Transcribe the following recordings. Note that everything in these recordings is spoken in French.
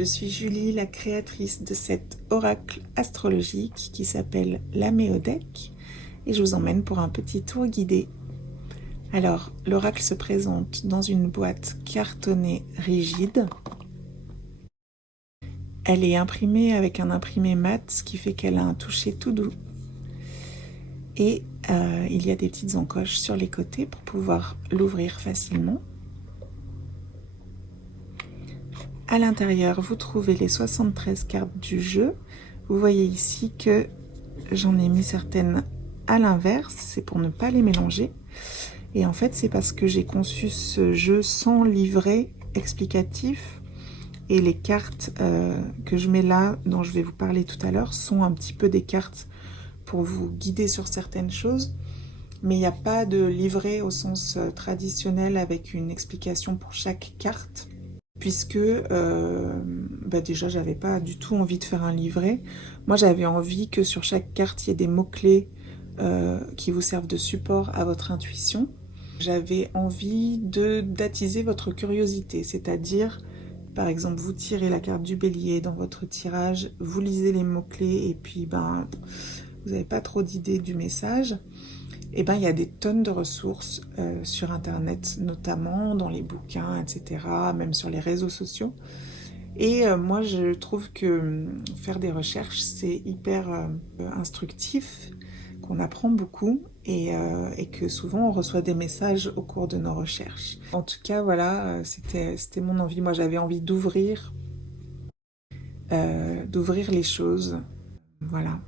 je suis Julie, la créatrice de cet oracle astrologique qui s'appelle l'Améodec et je vous emmène pour un petit tour guidé. Alors, l'oracle se présente dans une boîte cartonnée rigide. Elle est imprimée avec un imprimé mat, ce qui fait qu'elle a un toucher tout doux. Et il y a des petites encoches sur les côtés pour pouvoir l'ouvrir facilement. À l'intérieur, vous trouvez les 73 cartes du jeu. Vous voyez ici que j'en ai mis certaines à l'inverse, c'est pour ne pas les mélanger. Et en fait, c'est parce que j'ai conçu ce jeu sans livret explicatif. Et les cartes que je mets là, dont je vais vous parler tout à l'heure, sont un petit peu des cartes pour vous guider sur certaines choses. Mais il n'y a pas de livret au sens traditionnel avec une explication pour chaque carte. Puisque déjà j'avais pas du tout envie de faire un livret. Moi j'avais envie que sur chaque carte il y ait des mots-clés qui vous servent de support à votre intuition. J'avais envie d'attiser votre curiosité, c'est-à-dire par exemple vous tirez la carte du bélier dans votre tirage, vous lisez les mots-clés et puis vous n'avez pas trop d'idées du message. Eh ben, il y a des tonnes de ressources sur Internet, notamment dans les bouquins, etc., même sur les réseaux sociaux. Et moi, je trouve que faire des recherches, c'est hyper instructif, qu'on apprend beaucoup et que souvent, on reçoit des messages au cours de nos recherches. En tout cas, voilà, c'était mon envie. Moi, j'avais envie d'ouvrir les choses. Voilà.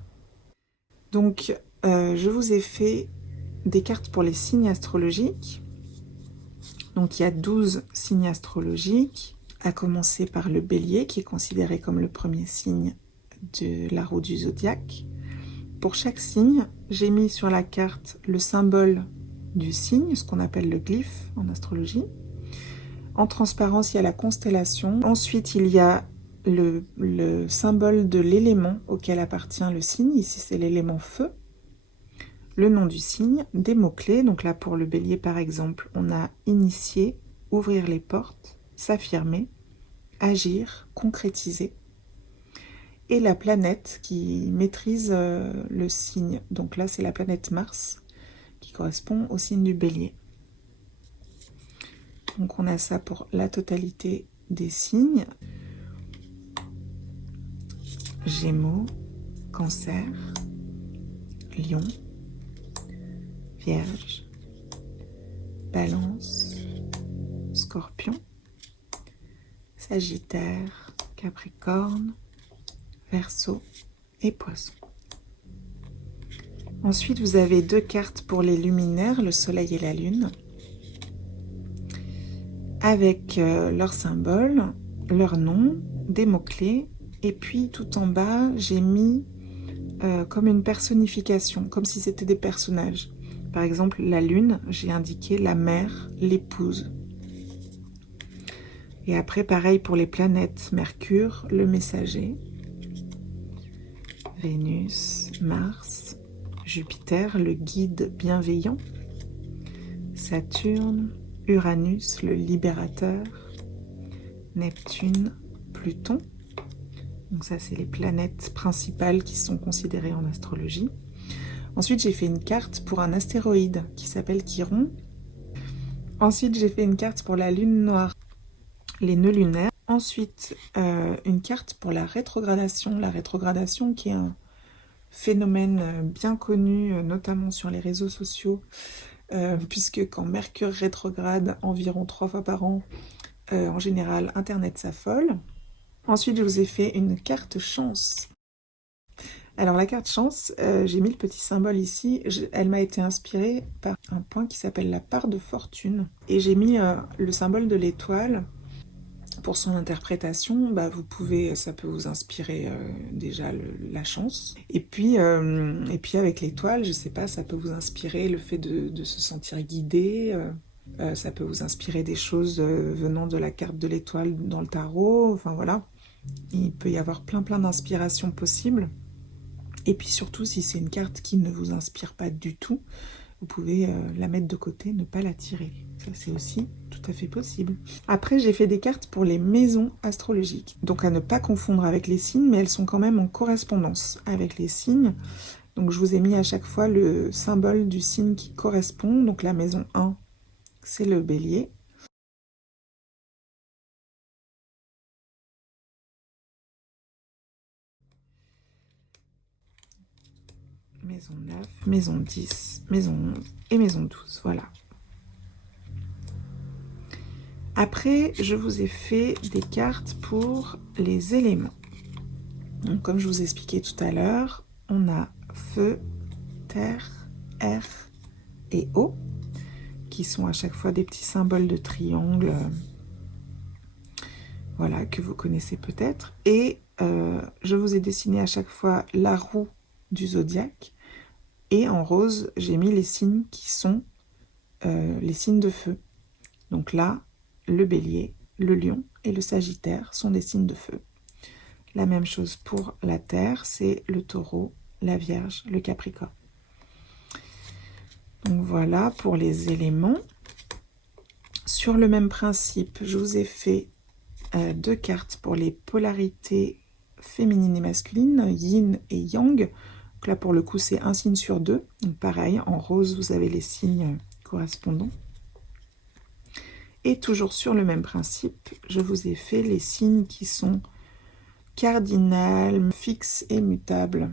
Donc, je vous ai fait des cartes pour les signes astrologiques. Donc il y a 12 signes astrologiques, à commencer par le bélier qui est considéré comme le premier signe de la roue du zodiaque. Pour chaque signe, j'ai mis sur la carte le symbole du signe, ce qu'on appelle le glyphe en astrologie. En transparence, il y a la constellation. Ensuite, il y a le symbole de l'élément auquel appartient le signe. Ici, c'est l'élément feu. Le nom du signe, des mots-clés. Donc là, pour le bélier, par exemple, on a initier, ouvrir les portes, s'affirmer, agir, concrétiser. Et la planète qui maîtrise le signe. Donc là, c'est la planète Mars qui correspond au signe du bélier. Donc on a ça pour la totalité des signes. Gémeaux, Cancer, Lion, Vierge, Balance, Scorpion, Sagittaire, Capricorne, Verseau et Poisson. Ensuite, vous avez deux cartes pour les luminaires, le Soleil et la Lune, avec leur symbole, leur nom, des mots-clés, et puis tout en bas, j'ai mis comme une personnification, comme si c'était des personnages. Par exemple, la Lune, j'ai indiqué la mère, l'épouse. Et après, pareil pour les planètes. Mercure, le messager. Vénus, Mars, Jupiter, le guide bienveillant. Saturne, Uranus, le libérateur. Neptune, Pluton. Donc ça, c'est les planètes principales qui sont considérées en astrologie. Ensuite, j'ai fait une carte pour un astéroïde qui s'appelle Chiron. Ensuite, j'ai fait une carte pour la lune noire, les nœuds lunaires. Ensuite, une carte pour la rétrogradation qui est un phénomène bien connu, notamment sur les réseaux sociaux, puisque quand Mercure rétrograde environ 3 fois par an, en général, Internet s'affole. Ensuite, je vous ai fait une carte chance. Alors la carte chance, j'ai mis le petit symbole ici, elle m'a été inspirée par un point qui s'appelle la part de fortune. Et j'ai mis le symbole de l'étoile. Pour son interprétation, vous pouvez, ça peut vous inspirer déjà la chance. Et puis avec l'étoile, je sais pas, ça peut vous inspirer le fait de se sentir guidé. Ça peut vous inspirer des choses venant de la carte de l'étoile dans le tarot. Enfin voilà, il peut y avoir plein d'inspirations possibles. Et puis surtout, si c'est une carte qui ne vous inspire pas du tout, Vous pouvez la mettre de côté, ne pas la tirer. Ça, c'est aussi tout à fait possible. Après, j'ai fait des cartes pour les maisons astrologiques. Donc, à ne pas confondre avec les signes, mais elles sont quand même en correspondance avec les signes. Donc, je vous ai mis à chaque fois le symbole du signe qui correspond. Donc, la maison 1, c'est le bélier. Maison 9, maison 10, maison 11 et maison 12. Voilà. Après, je vous ai fait des cartes pour les éléments. Donc, comme je vous expliquais tout à l'heure, on a feu, terre, air et eau, qui sont à chaque fois des petits symboles de triangle, voilà, que vous connaissez peut-être. Et je vous ai dessiné à chaque fois la roue du zodiaque. Et en rose, j'ai mis les signes qui sont les signes de feu. Donc là, le bélier, le lion et le sagittaire sont des signes de feu. La même chose pour la terre, c'est le taureau, la vierge, le capricorne. Donc voilà pour les éléments. Sur le même principe, je vous ai fait 2 cartes pour les polarités féminines et masculines, yin et yang. Donc là pour le coup c'est un signe sur 2. Donc pareil, en rose vous avez les signes correspondants. Et toujours sur le même principe, je vous ai fait les signes qui sont cardinal, fixe et mutable.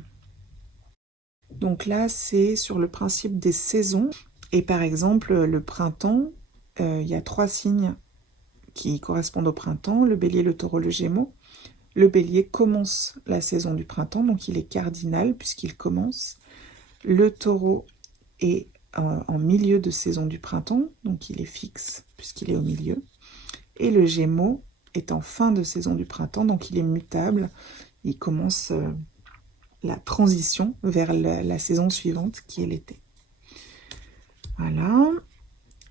Donc là, c'est sur le principe des saisons. Et par exemple, le printemps, il y a 3 signes qui correspondent au printemps, le bélier, le taureau, le gémeaux. Le bélier commence la saison du printemps, donc il est cardinal puisqu'il commence. Le taureau est en milieu de saison du printemps, donc il est fixe puisqu'il est au milieu. Et le gémeaux est en fin de saison du printemps, donc il est mutable. Il commence la transition vers la saison suivante qui est l'été. Voilà.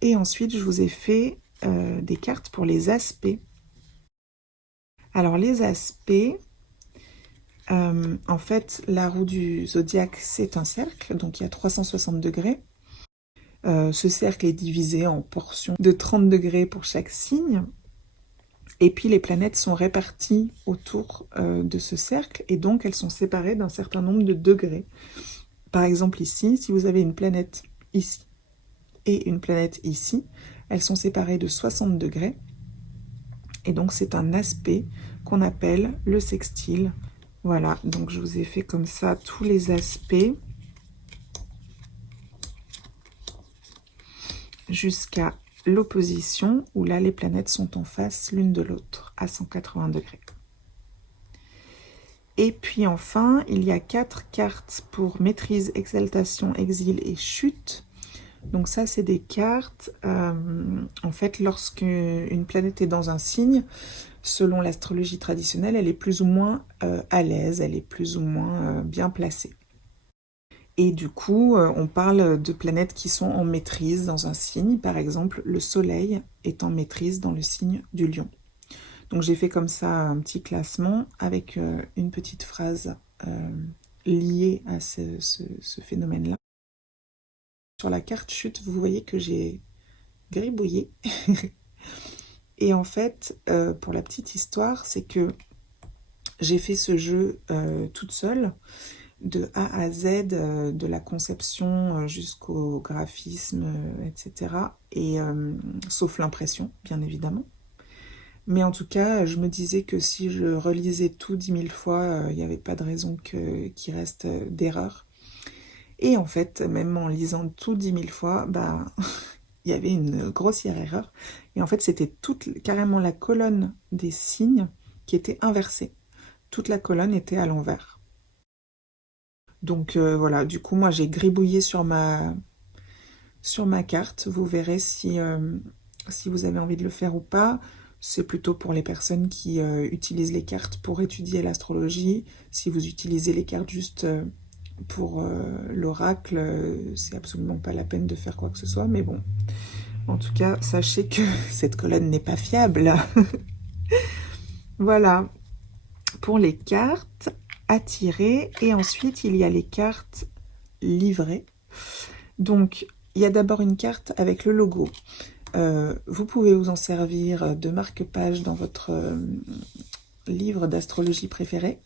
Et ensuite, je vous ai fait des cartes pour les aspects. Alors, les aspects, en fait, la roue du zodiaque, c'est un cercle, donc il y a 360 degrés. Ce cercle est divisé en portions de 30 degrés pour chaque signe. Et puis les planètes sont réparties autour de ce cercle et donc elles sont séparées d'un certain nombre de degrés. Par exemple ici, si vous avez une planète ici et une planète ici, elles sont séparées de 60 degrés. Et donc c'est un aspect qu'on appelle le sextile. Voilà, donc je vous ai fait comme ça tous les aspects jusqu'à l'opposition, où là les planètes sont en face l'une de l'autre à 180 degrés. Et puis enfin, il y a 4 cartes pour maîtrise, exaltation, exil et chute. Donc ça, c'est des cartes, en fait, lorsque une planète est dans un signe, selon l'astrologie traditionnelle, elle est plus ou moins à l'aise, elle est plus ou moins bien placée. Et du coup, on parle de planètes qui sont en maîtrise dans un signe. Par exemple, le Soleil est en maîtrise dans le signe du Lion. Donc j'ai fait comme ça un petit classement avec une petite phrase liée à ce phénomène-là. Sur la carte chute, vous voyez que j'ai gribouillé. Et en fait, pour la petite histoire, c'est que j'ai fait ce jeu toute seule, de A à Z, de la conception jusqu'au graphisme, etc. Et sauf l'impression, bien évidemment. Mais en tout cas, je me disais que si je relisais tout 10 000 fois, il n'y avait pas de raison qu'il reste d'erreur. Et en fait, même en lisant tout 10 000 fois, bah, il y avait une grossière erreur. Et en fait, c'était carrément la colonne des signes qui était inversée. Toute la colonne était à l'envers. Donc voilà, du coup, moi, j'ai gribouillé sur ma carte. Vous verrez si vous avez envie de le faire ou pas. C'est plutôt pour les personnes qui utilisent les cartes pour étudier l'astrologie. Si vous utilisez les cartes juste pour l'oracle, c'est absolument pas la peine de faire quoi que ce soit. Mais bon, en tout cas, sachez que cette colonne n'est pas fiable. Voilà, pour les cartes à tirer. Et ensuite, il y a les cartes livrées. Donc, il y a d'abord une carte avec le logo. Vous pouvez vous en servir de marque-page dans votre livre d'astrologie préféré.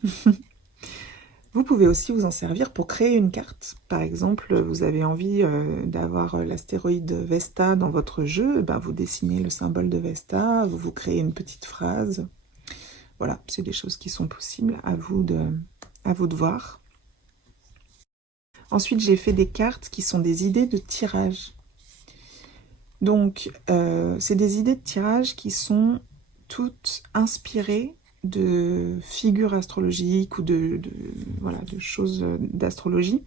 Vous pouvez aussi vous en servir pour créer une carte. Par exemple, vous avez envie d'avoir l'astéroïde Vesta dans votre jeu, ben vous dessinez le symbole de Vesta, vous créez une petite phrase. Voilà, c'est des choses qui sont possibles, à vous de voir. Ensuite, j'ai fait des cartes qui sont des idées de tirage. Donc, c'est des idées de tirage qui sont toutes inspirées de figures astrologiques ou voilà, de choses d'astrologie.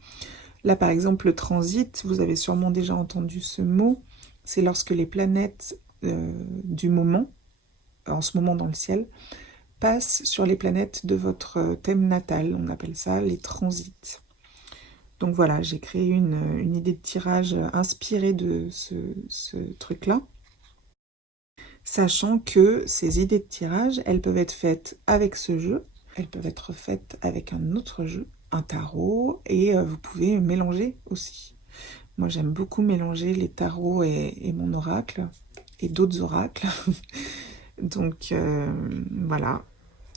Là, par exemple, le transit, vous avez sûrement déjà entendu ce mot. C'est lorsque les planètes du moment, en ce moment dans le ciel, passent sur les planètes de votre thème natal. On appelle ça les transits. Donc voilà, j'ai créé une idée de tirage inspirée de ce truc-là. Sachant que ces idées de tirage, elles peuvent être faites avec ce jeu, elles peuvent être faites avec un autre jeu, un tarot, et vous pouvez mélanger aussi. Moi, j'aime beaucoup mélanger les tarots et mon oracle, et d'autres oracles. Donc voilà,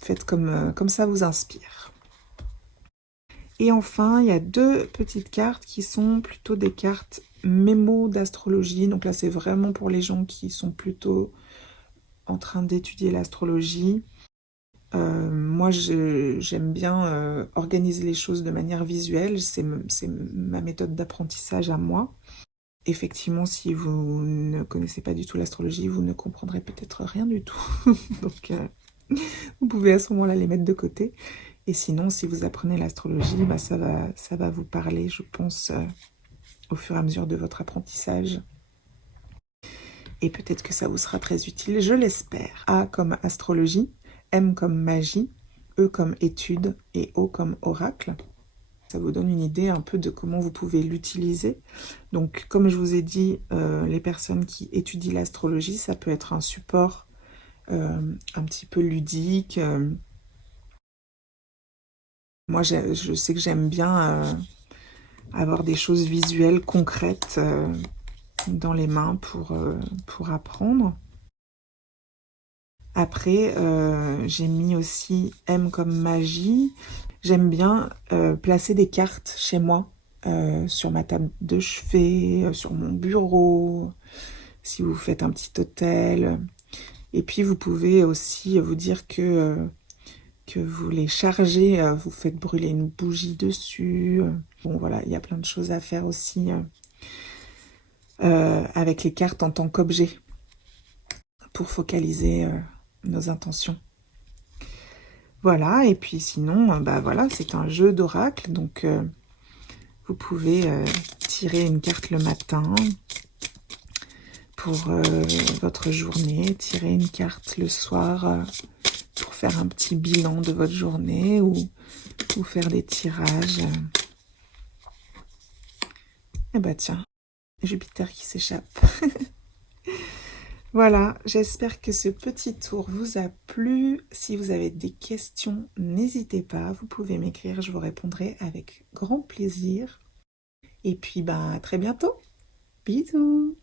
faites comme ça vous inspire. Et enfin, il y a deux petites cartes qui sont plutôt des cartes mémo d'astrologie. Donc là, c'est vraiment pour les gens qui sont plutôt en train d'étudier l'astrologie. Moi, j'aime bien organiser les choses de manière visuelle. C'est ma méthode d'apprentissage à moi. Effectivement, si vous ne connaissez pas du tout l'astrologie, vous ne comprendrez peut-être rien du tout. Donc, vous pouvez à ce moment-là les mettre de côté. Et sinon, si vous apprenez l'astrologie, bah, ça va vous parler, je pense, au fur et à mesure de votre apprentissage. Et peut-être que ça vous sera très utile, je l'espère. A comme astrologie, M comme magie, E comme étude et O comme oracle. Ça vous donne une idée un peu de comment vous pouvez l'utiliser. Donc, comme je vous ai dit, les personnes qui étudient l'astrologie, ça peut être un support un petit peu ludique. Moi, je sais que j'aime bien avoir des choses visuelles, concrètes dans les mains pour apprendre. Après, j'ai mis aussi M comme magie. J'aime bien placer des cartes chez moi, sur ma table de chevet, sur mon bureau, si vous faites un petit hôtel. Et puis, vous pouvez aussi vous dire que vous les chargez, vous faites brûler une bougie dessus. Bon, voilà, il y a plein de choses à faire aussi avec les cartes en tant qu'objet pour focaliser nos intentions. Voilà, et puis sinon, bah voilà, c'est un jeu d'oracle, donc vous pouvez tirer une carte le matin pour votre journée, tirer une carte le soir pour faire un petit bilan de votre journée ou faire des tirages. Et bah tiens, Jupiter qui s'échappe. Voilà, j'espère que ce petit tour vous a plu. Si vous avez des questions, n'hésitez pas, vous pouvez m'écrire, je vous répondrai avec grand plaisir. Et puis, bah, à très bientôt. Bisous!